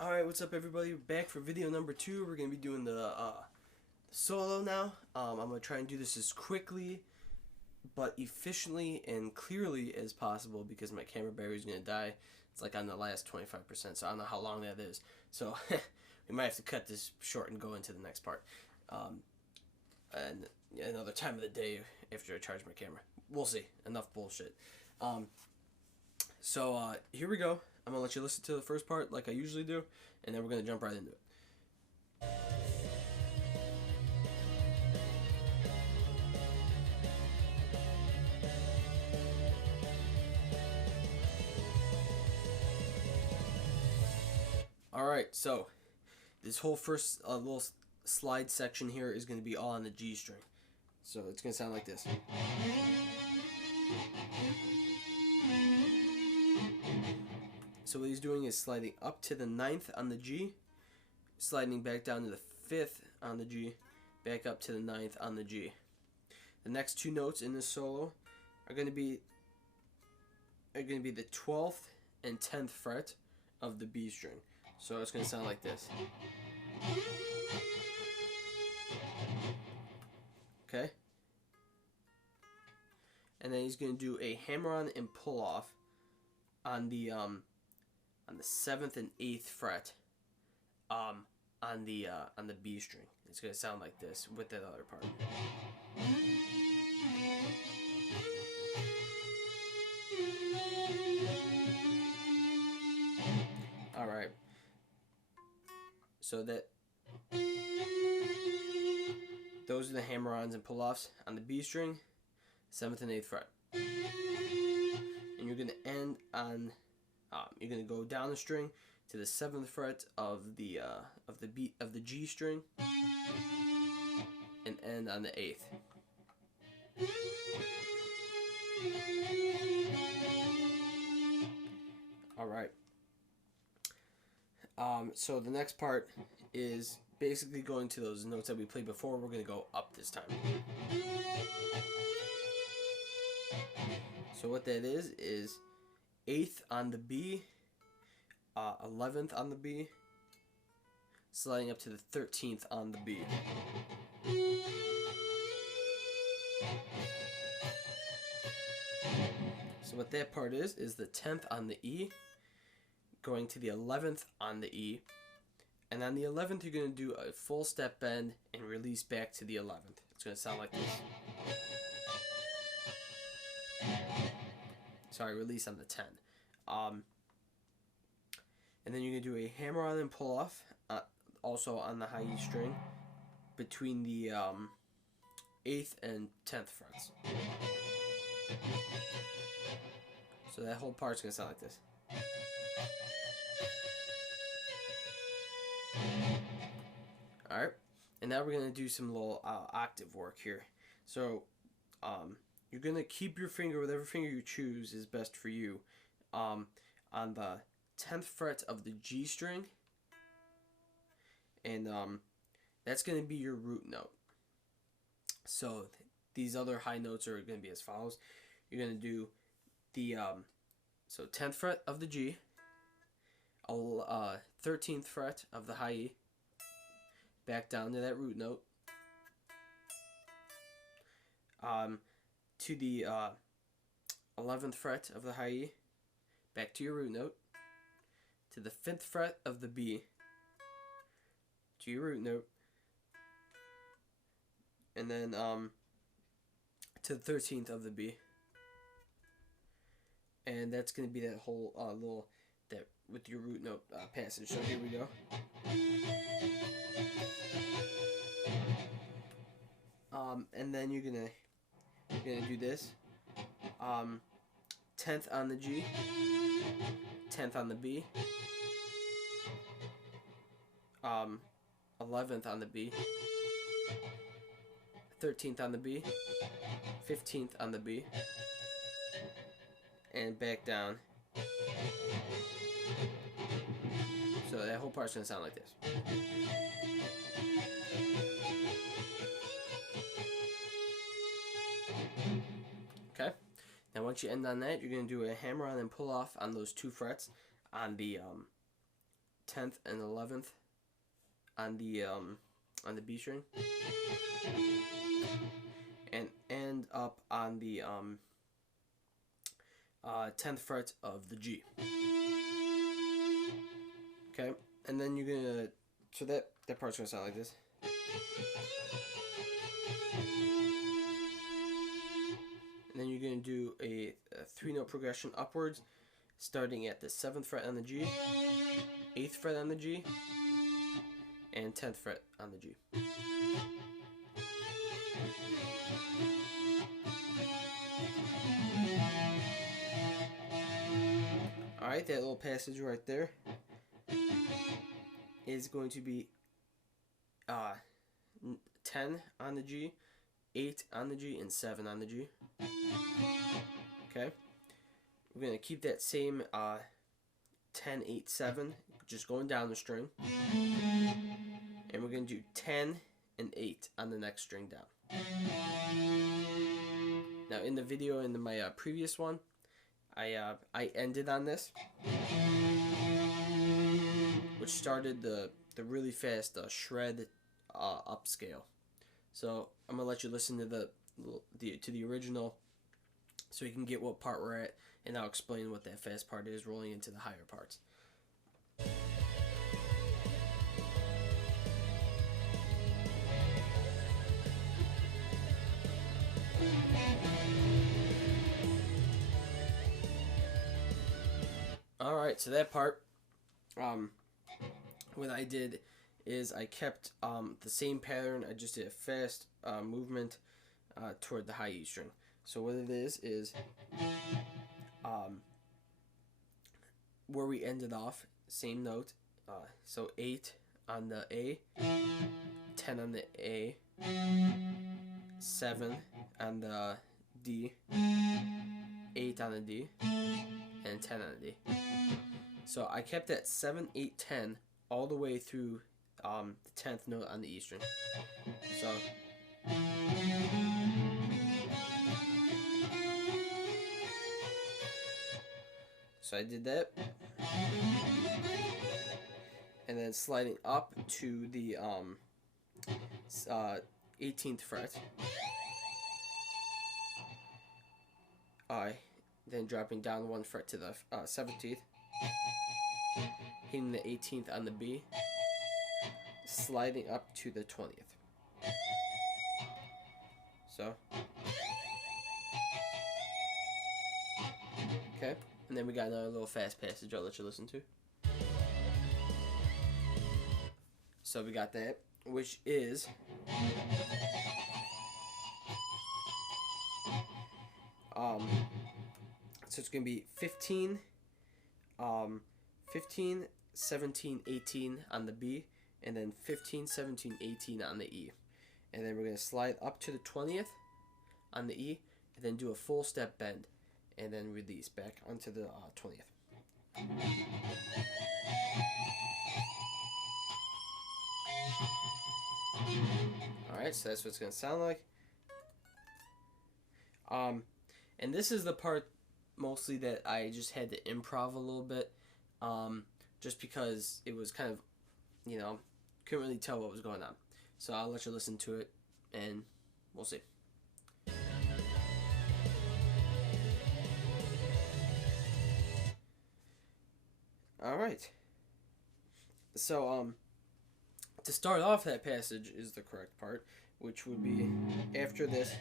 Alright, what's up everybody? We're back for video number 2. We're going to be doing the solo now. I'm going to try and do this as quickly but efficiently and clearly as possible because my camera battery is going to die. It's like on the last 25%, so I don't know how long that is. So we might have to cut this short and go into the next part. And another time of the day after I charge my camera. We'll see. Enough bullshit. So here we go. I'm going to let you listen to the first part like I usually do, and then we're going to jump right into it. Alright, so this whole first little slide section here is going to be all on the G string. So it's going to sound like this. So what he's doing is sliding up to the 9th on the G, sliding back down to the 5th on the G, back up to the 9th on the G. The next two notes in this solo are going to be the 12th and 10th fret of the B string. So it's going to sound like this. Okay? And then he's going to do a hammer-on and pull-off on the 7th and 8th fret on the B string. It's going to sound like this with that other part. Alright. So those are the hammer-ons and pull-offs on the B string, 7th and 8th fret. And you're going to end on you're going to go down the string to the 7th fret of the G string and end on the 8th. All right. So the next part is basically going to those notes that we played before. We're going to go up this time. So what that is 8th on the B, 11th on the B, sliding up to the 13th on the B. So what that part is the 10th on the E, going to the 11th on the E, and on the 11th you're going to do a full step bend and release back to the 11th. It's going to sound like this. Sorry, release on the 10. And then you're going to do a hammer-on and pull-off, also on the high E string, between the 8th and 10th frets. So that whole part's going to sound like this. Alright, and now we're going to do some little octave work here. So, you're going to keep your finger, whatever finger you choose is best for you, on the 10th fret of the G string, and that's going to be your root note. So these other high notes are going to be as follows. You're going to do the 10th fret of the G, 13th fret of the high E, back down to that root note, to the 11th fret of the high E, back to your root note, to the 5th fret of the B, to your root note, and then to the 13th of the B. And that's going to be that whole that with your root note passage. So here we go. And then you're gonna do this. 10th on the G, 10th on the B, 11th on the B, 13th on the B, 15th on the B, and back down. So that whole part's gonna sound like this. Okay. Now once you end on that, you're going to do a hammer-on and pull-off on those two frets on the 10th and 11th on the B string, and end up on the 10th fret of the G. Okay, and then you're gonna, so that part's gonna sound like this. And then you're gonna do a 3-note progression upwards, starting at the 7th fret on the G, 8th fret on the G, and 10th fret on the G. Alright, that little passage right there is going to be 10 on the G, 8 on the G, and 7 on the G. Okay, we're going to keep that same 10, 8, 7, just going down the string. And we're going to do 10 and 8 on the next string down. Now in the video, in my previous one, I ended on this, which started the really fast shred upscale. So I'm gonna let you listen to the original, so you can get what part we're at, and I'll explain what that fast part is, rolling into the higher parts. Alright, so that part, what I did is I kept the same pattern. I just did a fast movement toward the high E string. So what it is where we ended off, same note. So 8 on the A, 10 on the A, 7 on the D, 8 on the D, and 10 on the D. So I kept that 7, 8, 10 all the way through the 10th note on the E string. So I did that, and then sliding up to the 18th fret, then dropping down 1 fret to the 17th, hitting the 18th on the B, sliding up to the 20th. So, okay, and then we got another little fast passage I'll let you listen to. So we got that, which is so it's gonna be 15, 17, 18 on the B, and then 15, 17, 18 on the E. And then we're going to slide up to the 20th on the E, and then do a full step bend, and then release back onto the 20th. Alright, so that's what it's going to sound like. And this is the part mostly that I just had to improv a little bit, just because it was kind of, couldn't really tell what was going on. So I'll let you listen to it, and we'll see. Alright. So, to start off that passage is the correct part, which would be after this.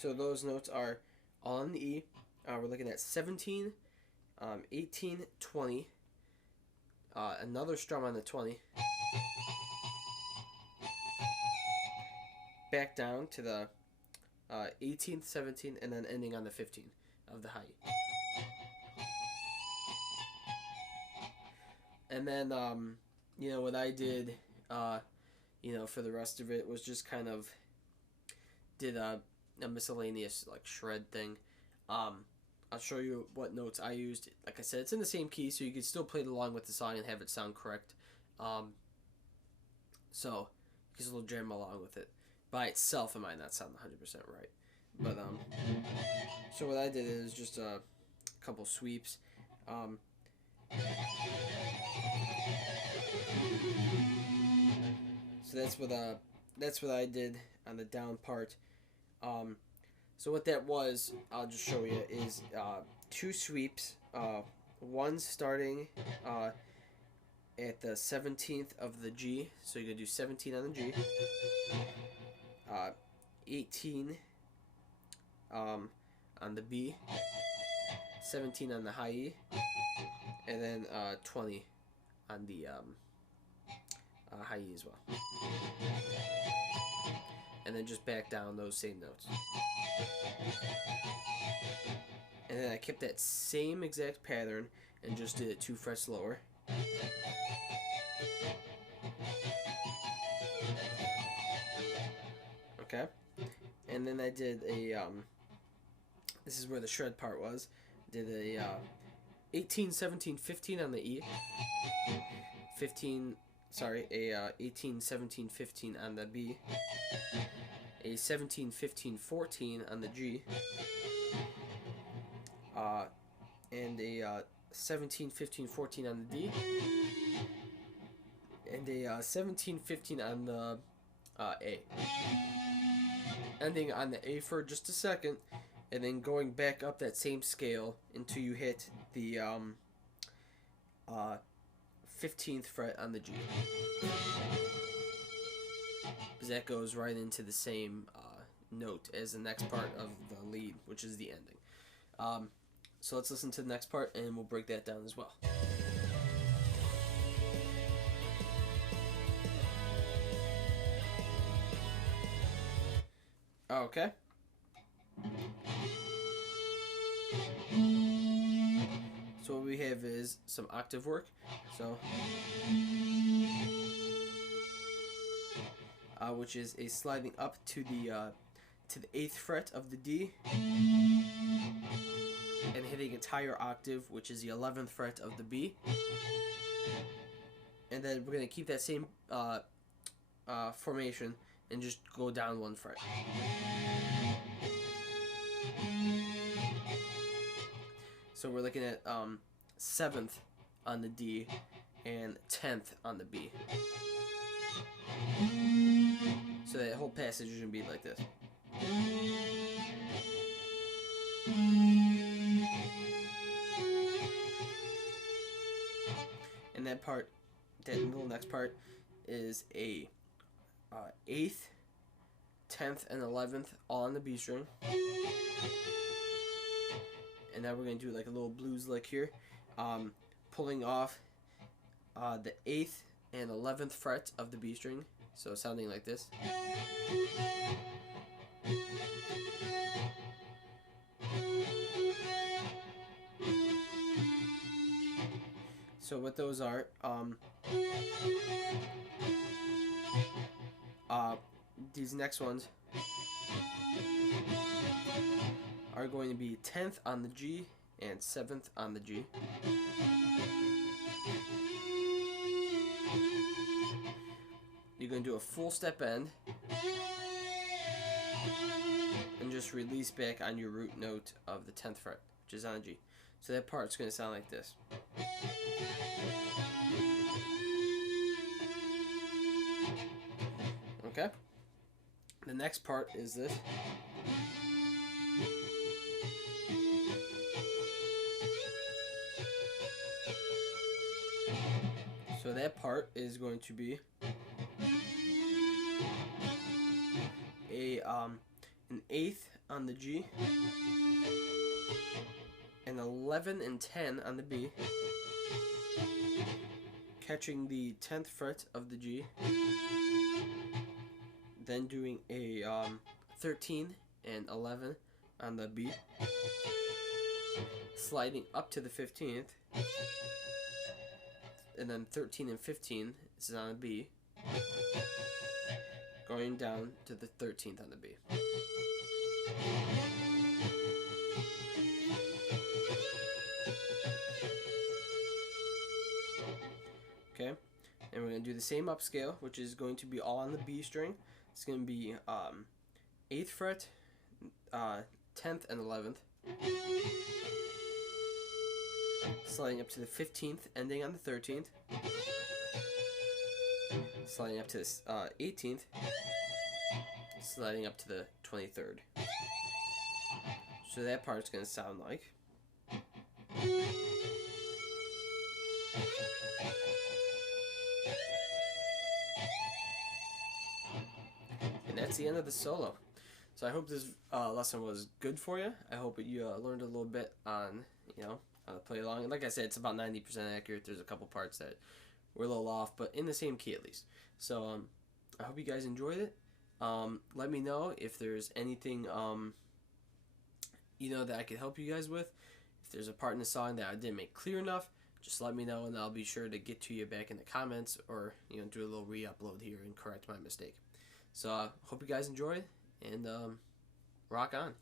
So those notes are all on the E. We're looking at 17, 18, 20, another strum on the 20, back down to the 18th, 17th, and then ending on the 15th of the high E. And then, what I did, for the rest of it was just kind of did a miscellaneous shred thing. I'll show you what notes I used. Like I said, it's in the same key, so you can still play it along with the song and have it sound correct. So you can still jam along with it. By itself, it might not sound 100% right, but So what I did is just a couple sweeps. So that's what I did on the down part. So what that was, I'll just show you, is two sweeps. One starting at the 17th of the G. So you're gonna do 17 on the G. 18 on the B. 17 on the high E, and then 20 on the high E as well. And then just back down those same notes. And then I kept that same exact pattern and just did it 2 frets lower. Okay. And then I did a, this is where the shred part was, did a 18, 17, 15 on the E. 18, 17, 15 on the B. A 17, 15, 14 on the G. And a 17, 15, 14 on the D. And a 17, 15 on the A. Ending on the A for just a second, and then going back up that same scale until you hit the 15th fret on the G. Because that goes right into the same note as the next part of the lead, which is the ending. So let's listen to the next part, and we'll break that down as well. Okay. So what we have is some octave work. So, which is a sliding up to the 8th fret of the D, and hitting a higher octave, which is the 11th fret of the B. And then we're gonna keep that same formation and just go down 1 fret. So we're looking at 7th on the D and 10th on the B. So that whole passage is going to be like this. And that part, that little next part, is a 8th, 10th, and 11th all on the B string. And now we're going to do like a little blues lick here, pulling off the 8th and 11th fret of the B string, so sounding like this. So what those are, these next ones are going to be 10th on the G and 7th on the G. You're going to do a full step bend and just release back on your root note of the 10th fret, which is on a G. So that part's going to sound like this. Okay? The next part is this. So that part is going to be an 8th on the G, an 11 and 10 on the B, catching the 10th fret of the G, then doing a 13 and 11 on the B, sliding up to the 15th, and then 13 and 15 is on the B, going down to the 13th on the B. Okay, and we're going to do the same upscale, which is going to be all on the B string. It's going to be 8th fret, 10th and 11th, sliding up to the 15th, ending on the 13th, sliding up to the 18th, sliding up to the 23rd. So that part's going to sound like. And that's the end of the solo. So I hope this lesson was good for you. I hope you learned a little bit on, how to play along. And like I said, it's about 90% accurate. There's a couple parts that were a little off, but in the same key at least. So I hope you guys enjoyed it. Let me know if there's anything, that I could help you guys with. If there's a part in the song that I didn't make clear enough, just let me know and I'll be sure to get to you back in the comments or, do a little re-upload here and correct my mistake. So hope you guys enjoyed and rock on.